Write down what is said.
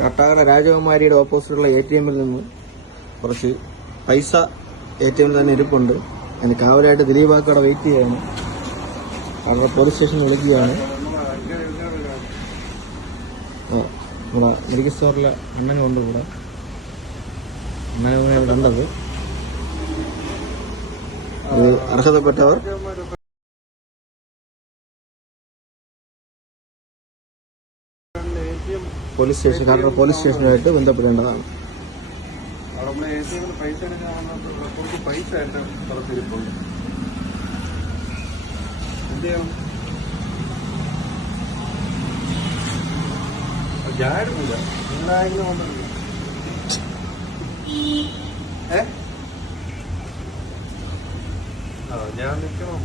കാട്ടാക്കട രാജകുമാരിയുടെ ഓപ്പോസിറ്റുള്ള ATM-ൽ നിന്ന് കുറച്ച് പൈസ ATM-ൽ തന്നെ ഇരിപ്പുണ്ട്. അതിന് കാവലായിട്ട് ദിലീപാക്ക് അവിടെ വെയിറ്റ് ചെയ്യാണ്. അവിടെ പോലീസ് സ്റ്റേഷനിൽ വിളിക്കുകയാണ്. ഇവിടെ മെഡിക്കൽ സ്റ്റോറിലെ അണ്ണനും ഉണ്ട്. ഇവിടെ അണ്ണനെ ഇവിടെ ഉണ്ടത്. അർഹതപ്പെട്ടവർ പോലീസ് സ്റ്റേഷനുമായിട്ട് ബന്ധപ്പെടേണ്ടതാണ്. പൈസ എന്റെ പുറത്തിരിപ്പുണ്ട്. ഞാനില്ല, നിങ്ങളാരെങ്കിലും വന്നിട്ടില്ല. ഞാൻ നിൽക്കണം.